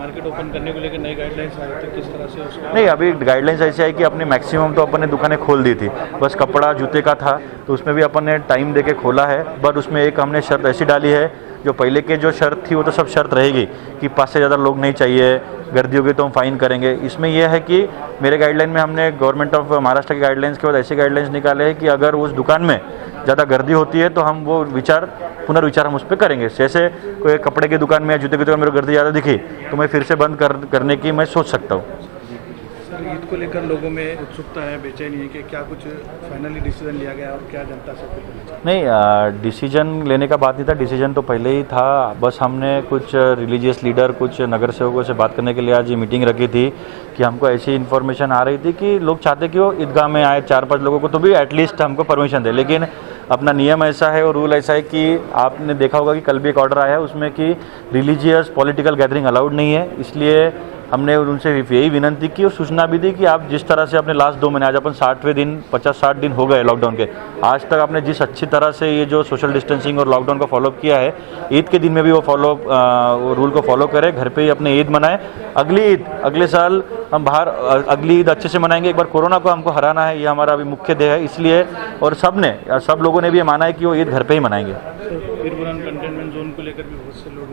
Market open करने को लेकर नई गाइडलाइंस आई थी, किस तरह से उसका? नहीं, अभी गाइडलाइंस ऐसी आई कि अपनी मैक्सिमम तो अपन ने दुकानें खोल दी थी, बस कपड़ा जूते का था तो उसमें भी अपन ने टाइम देके खोला है। बट उसमें एक हमने शर्त ऐसी डाली है, जो पहले के जो शर्त थी वो तो सब शर्त रहेगी कि 5 से ज़्यादा लोग नहीं चाहिए, गर्दी होगी तो हम फाइन करेंगे। इसमें यह है कि मेरे गाइडलाइन में हमने गवर्नमेंट ऑफ महाराष्ट्र की गाइडलाइंस के बाद ऐसे गाइडलाइंस निकाले हैं कि अगर उस दुकान में ज़्यादा गर्दी होती है तो हम वो पुनर्विचार हम उस पर करेंगे। जैसे कोई कपड़े की दुकान में या जूते की दुकान में मेरे को गर्दी ज़्यादा दिखी तो मैं फिर से बंद करने की मैं सोच सकता हूँ। सर, ईद को लेकर लोगों में उत्सुकता है, बेचैनी है कि क्या कुछ फाइनली डिसीजन लिया गया और क्या जनता से अपील करना चाहिए? नहीं, डिसीजन लेने का बात नहीं था, डिसीजन तो पहले ही था। बस हमने कुछ रिलीजियस लीडर, कुछ नगर सेवकों से बात करने के लिए आज ये मीटिंग रखी थी कि हमको ऐसी इन्फॉर्मेशन आ रही थी कि लोग चाहते कि वो ईदगाह में आए 4-5 लोगों को तो भी एटलीस्ट हमको परमिशन दे। लेकिन अपना नियम ऐसा है और रूल ऐसा है कि आपने देखा होगा कि कल भी एक ऑर्डर आया है उसमें कि रिलीजियस पॉलिटिकल गैदरिंग अलाउड नहीं है। इसलिए हमने उनसे यही विनंती की और सूचना भी दी कि आप जिस तरह से अपने लास्ट 2 महीने, आज अपन 60वें दिन, 50-60 दिन हो गए लॉकडाउन के, आज तक आपने जिस अच्छी तरह से ये जो सोशल डिस्टेंसिंग और लॉकडाउन का फॉलोअप किया है, ईद के दिन में भी वो रूल को फॉलो करें, घर पे ही अपने ईद मनाएं। अगली ईद अगले साल हम बाहर अगली ईद अच्छे से मनाएंगे। एक बार कोरोना को हमको हराना है, ये हमारा अभी मुख्य ध्येय है। इसलिए और सब लोगों ने भी ये माना है कि वो ईद घर पे ही मनाएंगे। कंटेनमेंट जोन को लेकर भी बहुत से लोग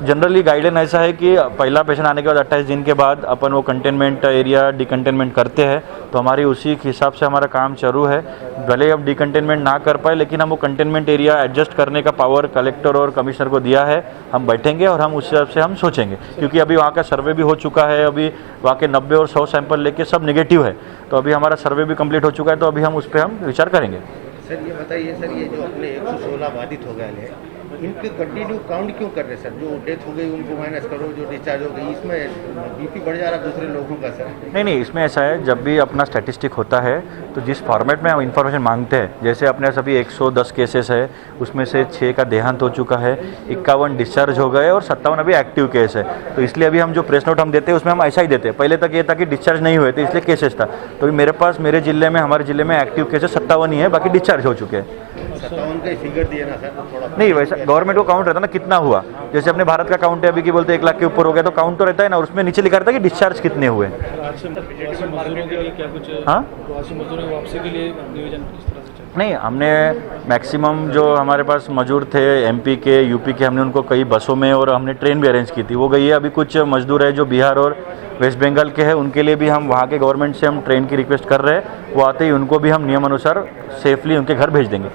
जनरली गाइडलाइन ऐसा है कि पहला पेशेंट आने के बाद 28 दिन के बाद अपन वो कंटेनमेंट एरिया डिकंटेनमेंट करते हैं, तो हमारी उसी हिसाब से हमारा काम चालू है। भले ही अब डिकंटेनमेंट ना कर पाए लेकिन हम वो कंटेनमेंट एरिया एडजस्ट करने का पावर कलेक्टर और कमिश्नर को दिया है। हम बैठेंगे और हम उस हिसाब से हम सोचेंगे, क्योंकि अभी वहाँ का सर्वे भी हो चुका है। अभी वहाँ के 90 और 100 सैंपल लेके सब नेगेटिव है, तो अभी हमारा सर्वे भी कंप्लीट हो चुका है, तो अभी हम उस पर हम विचार करेंगे। सर ये बताइए सर, ये जो अपने 116 बाधित हो गए हैं, इनके कंटिन्यू काउंट क्यों कर रहे हैं सर? जो डेथ हो गई उनको माइनस करो, जो डिस्चार्ज हो गई, इसमें बीपी बढ़ जा रहा है दूसरे लोगों का सर। नहीं, इसमें ऐसा है, जब भी अपना स्टैटिस्टिक होता है तो जिस फॉर्मेट में हम इन्फॉर्मेशन मांगते हैं, जैसे अपने सभी 110 केसेस है, उसमें से 6 का देहांत हो चुका है, 51 डिस्चार्ज हो गए और 57 अभी एक्टिव केस है। तो इसलिए अभी हम जो प्रेस नोट हम देते हैं उसमें हम ऐसा ही देते हैं। पहले तक ये था कि डिस्चार्ज नहीं हुए थे इसलिए केसेस था, तो अभी मेरे पास हमारे जिले में एक्टिव केसेस 57 ही है, बाकी डिस्चार्ज हो चुके हैं। 57 का फिगर दिए ना सर, थोड़ा नहीं, वैसा गवर्नमेंट को काउंट रहता ना कितना हुआ। जैसे अपने भारत का काउंट है अभी की बोलते 1 लाख के ऊपर हो गया, तो काउंट तो रहता है ना, और उसमें नीचे लिखा रहता है कि डिस्चार्ज कितने हुए। मजदूरों के लिए क्या कुछ? हाँ, प्रवासी मजदूरों की वापसी के लिए नियोजन किस तरह से चल? नहीं, हमने मैक्सिमम जो हमारे पास मजदूर थे एमपी के, यूपी के, हमने उनको कई बसों में और हमने ट्रेन भी अरेंज की थी, वो गई है। अभी कुछ मजदूर है जो बिहार और वेस्ट बंगाल के हैं, उनके लिए भी हम वहाँ के गवर्नमेंट से हम ट्रेन की रिक्वेस्ट कर रहे हैं। वो आते ही उनको भी हम नियम अनुसार सेफली उनके घर भेज देंगे।